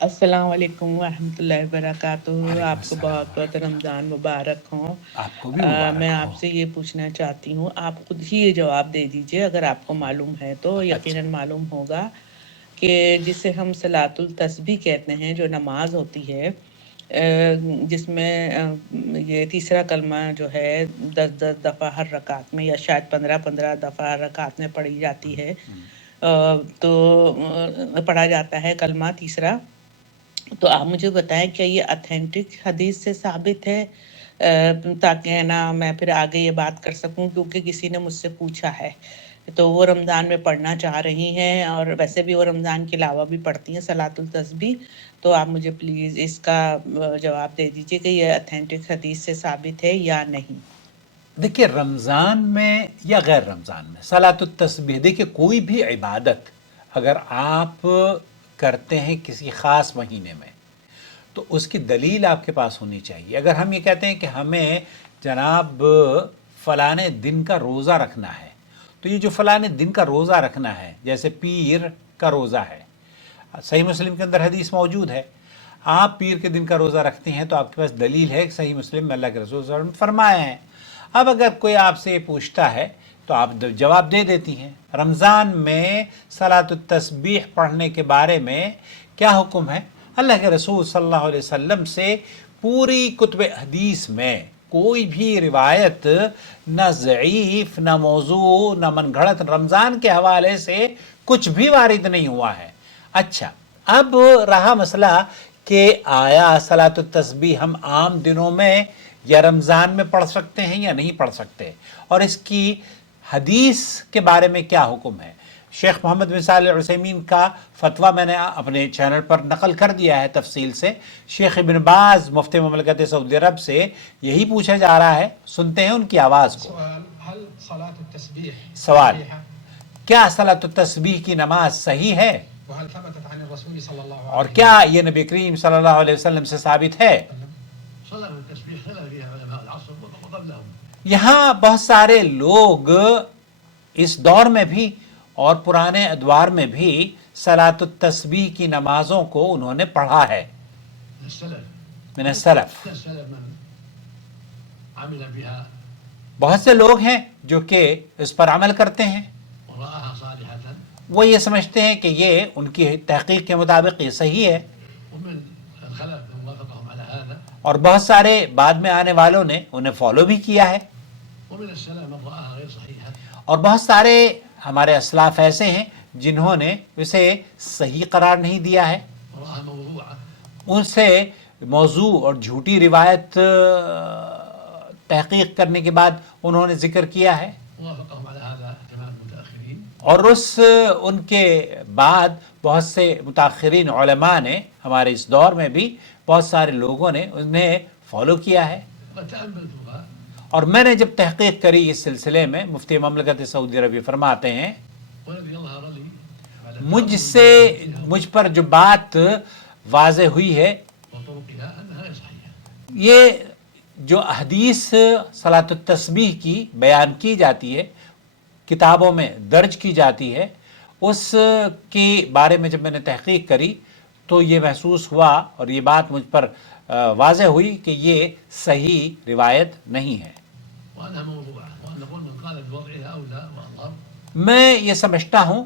अस्सलाम वालेकुम वरहमतुल्लाहि वबरकातुहू। वालेकुम आपको अस्सलाम बहुत बहुत रमज़ान मुबारक हो। आपको भी मुबारक मैं हो। आपसे ये पूछना चाहती हूँ, आप खुद ही ये जवाब दे दीजिए अगर आपको मालूम है तो। अच्छा, यकीनन मालूम होगा कि जिसे हम सलातुल तस्बीह कहते हैं, जो नमाज होती है, जिसमें ये तीसरा कलमा जो है 10-10 दफ़ा हर रकात में या शायद 15-15 दफ़ा हर रकात में पढ़ी जाती है। तो पढ़ा जाता है कलमा तीसरा। तो आप मुझे बताएँ, क्या ये ऑथेंटिक हदीस से साबित है? ताकि है ना मैं फिर आगे ये बात कर सकूँ, क्योंकि किसी ने मुझसे पूछा है। तो वो रमज़ान में पढ़ना चाह रही हैं और वैसे भी वो रमज़ान के अलावा भी पढ़ती हैं सलातुल तस्बीह। तो आप मुझे प्लीज़ इसका जवाब दे दीजिए कि ये ऑथेंटिक हदीस से साबित है या नहीं? देखिए रमज़ान में या गैर रमज़ान में सलातुत तस्बीह, देखिए कोई भी इबादत अगर आप करते हैं किसी ख़ास महीने में तो उसकी दलील आपके पास होनी चाहिए। अगर हम ये कहते हैं कि हमें जनाब फ़लाने दिन का रोज़ा रखना है, तो ये जो फ़लाने दिन का रोज़ा रखना है, जैसे पीर का रोज़ा है, सही मुस्लिम के अंदर हदीस मौजूद है। आप पीर के दिन का रोज़ा रखते हैं तो आपके पास दलील है कि सही मुस्लिम में अल्लाह के रसूल सल्लल्लाहु अलैहि वसल्लम फरमाए हैं। अब अगर कोई आपसे ये पूछता है तो आप जवाब दे देती हैं। रमज़ान में सलातुत तस्बीह पढ़ने के बारे में क्या हुक्म है? अल्लाह के रसूल सल्लल्लाहु अलैहि वसल्लम से पूरी कुतुब हदीस में कोई भी रिवायत न ज़ईफ़ न मौजू न मनगढ़ंत रमज़ान के हवाले से कुछ भी वारिद नहीं हुआ है। अच्छा, अब रहा मसला कि आया सलातुत तस्बीह हम आम दिनों में या रमज़ान में पढ़ सकते हैं या नहीं पढ़ सकते, और इसकी हदीस के बारे में क्या हुक्म है। शेख मोहम्मद बिन सालेह अल उसैमीन का फतवा मैंने अपने चैनल पर नकल कर दिया है तफसील से। शेख इब्न बाज मुफ्ती ममलकत सऊदी अरब से यही पूछा जा रहा है, सुनते हैं उनकी आवाज़ को। सवाल, क्या सलातुत तस्बीह की नमाज सही है और क्या ये नबी करीम सल्लल्लाहु अलैहि वसल्लम से साबित है? यहाँ बहुत सारे लोग इस दौर में भी और पुराने अदवार में भी सलातुत तस्बीह की नमाजों को उन्होंने पढ़ा है। मिन सलफ बहुत से लोग हैं जो कि इस पर अमल करते हैं, वो ये समझते हैं कि ये उनकी तहकीक के मुताबिक ये सही है, और बहुत सारे बाद में आने वालों ने उन्हें फॉलो भी किया है, और बहुत सारे हमारे असलाफ ऐसे हैं जिन्होंने इसे सही करार नहीं दिया है, उनसे मौजू और झूठी रिवायत तहकीक करने के बाद उन्होंने जिक्र किया है, और उनके बाद बहुत से मुताखिरीन उलमा ने हमारे इस दौर में भी बहुत सारे लोगों ने उन्हें फॉलो किया है। और मैंने जब तहकीक करी इस सिलसिले में, मुफ्ती ममलकत सऊदी अरब फरमाते हैं मुझ पर जो बात वाज़े हुई है, ये जो हदीस सलातुत तस्बीह की बयान की जाती है, किताबों में दर्ज की जाती है, उसके बारे में जब मैंने तहकीक करी तो ये महसूस हुआ और ये बात मुझ पर वाज़े हुई कि ये सही रिवायत नहीं है। मैं ये समझता हूँ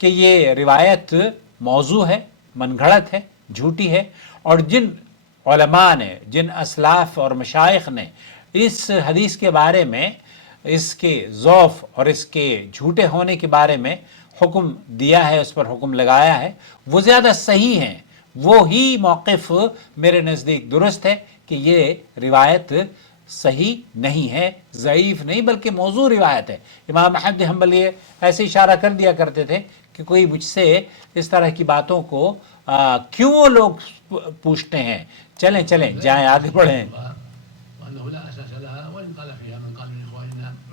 कि ये रिवायत मौजू है, मनगढ़ंत है, झूठी है, और जिन उलमा ने, जिन असलाफ और मशाइख ने इस हदीस के बारे में, इसके ज़ौफ़ और इसके झूठे होने के बारे में हुक्म दिया है, उस पर हुक्म लगाया है, वो ज़्यादा सही हैं। वो ही मौक़िफ़ मेरे नज़दीक दुरुस्त है कि ये रिवायत सही नहीं है, ज़ईफ़ नहीं बल्कि मौजू रिवायत है। इमाम अहमद हम्बली ऐसे इशारा कर दिया करते थे कि कोई मुझसे इस तरह की बातों को क्यों लोग पूछते हैं, चलें चलें जाएं आगे बढ़ें।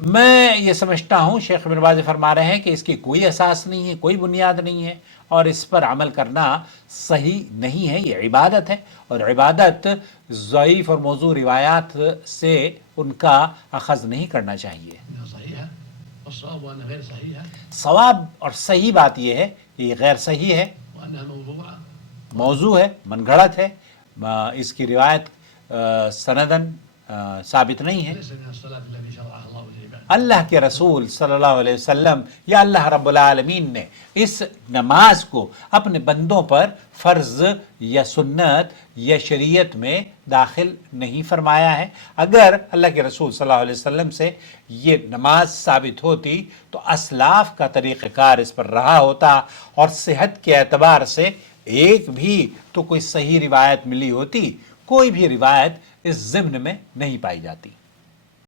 मैं ये समझता हूँ, शेख इब्न बाज़ फरमा रहे हैं कि इसकी कोई असास नहीं है, कोई बुनियाद नहीं है, और इस पर अमल करना सही नहीं है। ये इबादत है, और इबादत ज़ईफ़ और मौजू रिवायात से उनका अखज़ नहीं करना चाहिए। सवाब और सही बात यह है कि ये गैर सही है, موضوع ہے، من گھڑت ہے، اس کی روایت سندن ثابت نہیں ہے۔ ليس من الصلاة التي شرعها الله للعباد. اللہ کے رسول صلی اللہ علیہ وسلم یا اللہ رب العالمین نے اس نماز کو اپنے بندوں پر فرض یا سنت یا شریعت میں داخل نہیں فرمایا ہے۔ اگر اللہ کے رسول صلی اللہ علیہ وسلم سے یہ نماز ثابت ہوتی تو اسلاف کا طریقہ کار اس پر رہا ہوتا، اور صحت کے اعتبار سے ایک بھی تو کوئی صحیح روایت ملی ہوتی، کوئی بھی روایت اس ضمن میں نہیں پائی جاتی۔